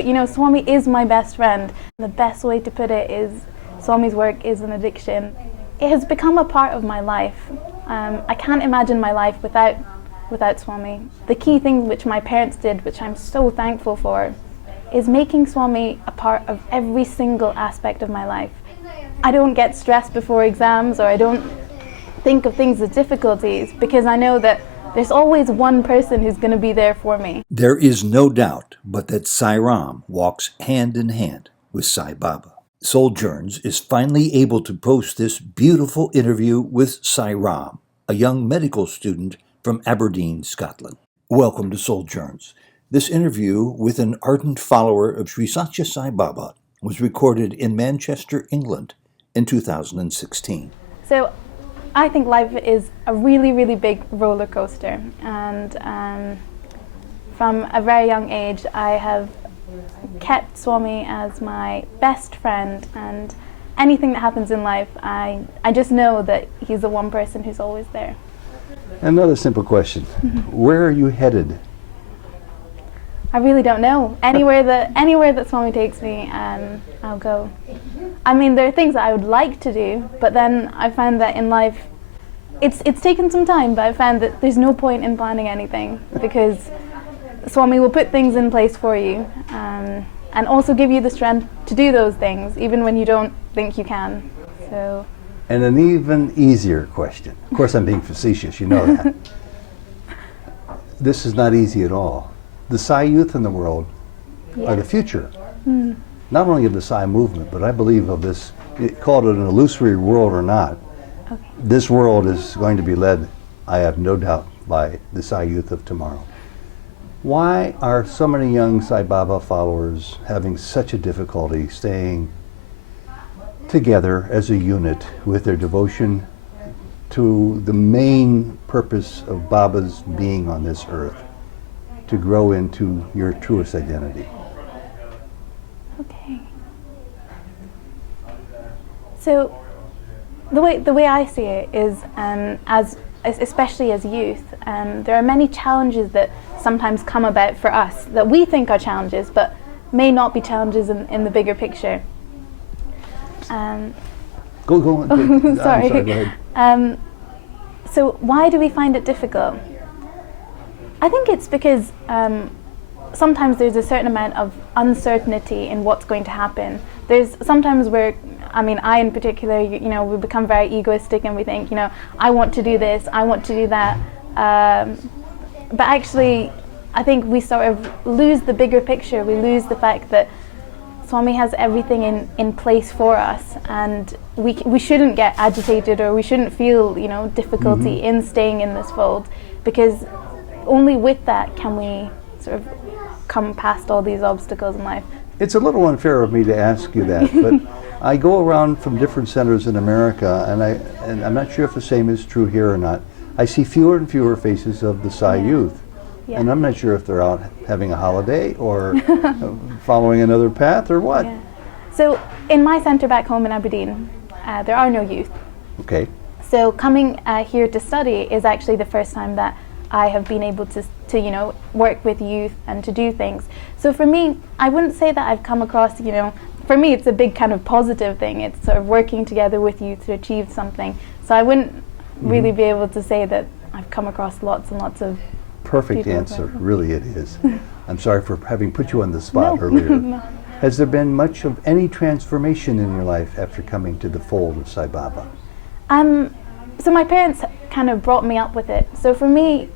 but you know, Swami is my best friend. The best way to put it is Swami's work is an addiction. It has become a part of my life. I can't imagine my life without Swami. The key thing which my parents did, which I'm so thankful for, is making Swami a part of every single aspect of my life. I don't get stressed before exams, or I don't think of things as difficulties, because I know that there's always one person who's going to be there for me. There is no doubt but that Sai Ram walks hand in hand with Sai Baba. Souljourns is finally able to post this beautiful interview with Sai Ram, a young medical student from Aberdeen, Scotland. Welcome to Souljourns. This interview with an ardent follower of Sri Sathya Sai Baba was recorded in Manchester, England in 2016. So I think life is a really, really big roller coaster, and from a very young age I have kept Swami as my best friend, and anything that happens in life, I just know that he's the one person who's always there. Another simple question. Where are you headed? I really don't know. Anywhere that Swami takes me, I'll go. I mean, there are things that I would like to do, but then I find that in life, it's taken some time, but I found that there's no point in planning anything, because Swami will put things in place for you, and also give you the strength to do those things, even when you don't think you can. So. And an even easier question. Of course, I'm being facetious, you know that. This is not easy at all. The Sai Youth in the world are the future, not only of the Sai movement, but I believe of this, call it an illusory world or not, this world is going to be led, I have no doubt, by the Sai Youth of tomorrow. Why are so many young Sai Baba followers having such a difficulty staying together as a unit with their devotion to the main purpose of Baba's being on this earth, to grow into your truest identity? Okay. So the way I see it is, especially as youth, there are many challenges that sometimes come about for us that we think are challenges, but may not be challenges in the bigger picture. Go on. Sorry. I'm sorry, go ahead. So why do we find it difficult? I think it's because sometimes there's a certain amount of uncertainty in what's going to happen. There's sometimes where, I mean, I in particular, you know, we become very egoistic and we think, you know, I want to do this, I want to do that. But actually, I think we sort of lose the bigger picture. We lose the fact that Swami has everything in place for us, and we shouldn't get agitated, or we shouldn't feel, you know, difficulty in staying in this fold, because only with that can we sort of come past all these obstacles in life. It's a little unfair of me to ask you that, but I go around from different centers in America, and I'm not sure if the same is true here or not. I see fewer and fewer faces of the Sai Youth, and I'm not sure if they're out having a holiday or following another path or what. Yeah. So in my center back home in Aberdeen, there are no youth. Okay. So coming here to study is actually the first time that I have been able to you know, work with youth and to do things. So for me, I wouldn't say that I've come across, you know, for me it's a big kind of positive thing. It's sort of working together with youth to achieve something. So I wouldn't really be able to say that I've come across lots and lots of Perfect answer, really it is. I'm sorry for having put you on the spot earlier. No. Has there been much of any transformation in your life after coming to the fold of Sai Baba? So my parents kind of brought me up with it. So for me,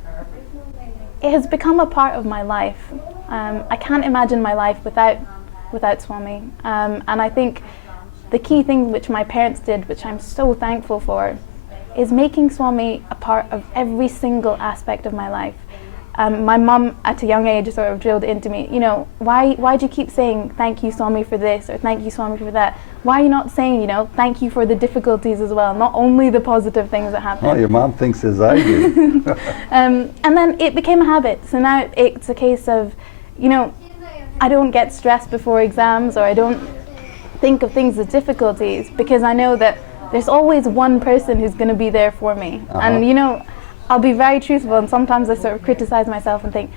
it has become a part of my life. I can't imagine my life without Swami. And I think the key thing which my parents did, which I'm so thankful for, is making Swami a part of every single aspect of my life. My mum at a young age sort of drilled into me, you know, why do you keep saying thank you Swami for this, or thank you Swami for that? Why are you not saying, you know, thank you for the difficulties as well, not only the positive things that happen? Oh, your mom thinks as I do. And then it became a habit. So now it's a case of, you know, I don't get stressed before exams, or I don't think of things as difficulties, because I know that there's always one person who's going to be there for me. And you know, I'll be very truthful, and sometimes I sort of criticize myself and think,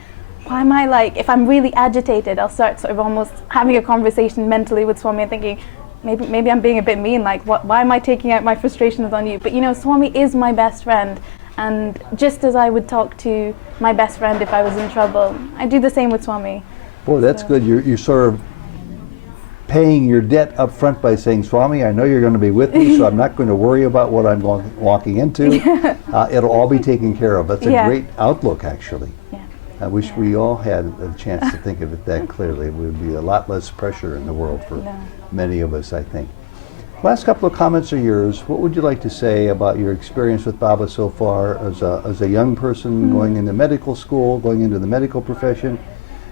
why am I like, if I'm really agitated, I'll start sort of almost having a conversation mentally with Swami and thinking, maybe I'm being a bit mean, like why am I taking out my frustrations on you? But you know, Swami is my best friend, and just as I would talk to my best friend if I was in trouble, I do the same with Swami. Boy, that's good. You're sort of paying your debt up front by saying, Swami, I know you're going to be with me, so I'm not going to worry about what I'm walking into. It'll all be taken care of. That's a great outlook, actually. Yeah. I wish we all had a chance to think of it that clearly. It would be a lot less pressure in the world for many of us, I think. Last couple of comments are yours. What would you like to say about your experience with Baba so far as a young person going into medical school, going into the medical profession?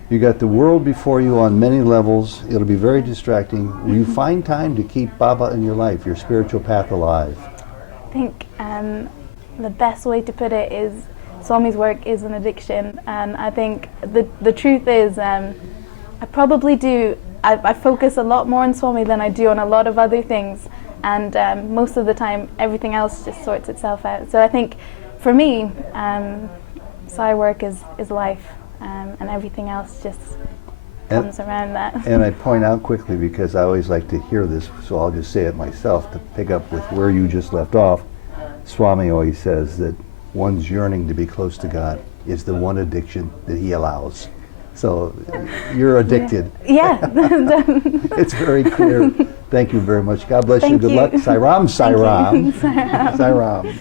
You got the world before you on many levels. It'll be very distracting. Will you find time to keep Baba in your life, your spiritual path alive? I think the best way to put it is Swami's work is an addiction, and I think the truth is I probably do. I focus a lot more on Swami than I do on a lot of other things, and most of the time everything else just sorts itself out. So I think for me, Sai work is life. And everything else just comes around that. And I point out quickly, because I always like to hear this, so I'll just say it myself to pick up with where you just left off. Swami always says that one's yearning to be close to God is the one addiction that he allows. So you're addicted. Yeah. It's very clear. Thank you very much. God bless you. Good luck. Sai Ram, Sai Ram. Sai Ram.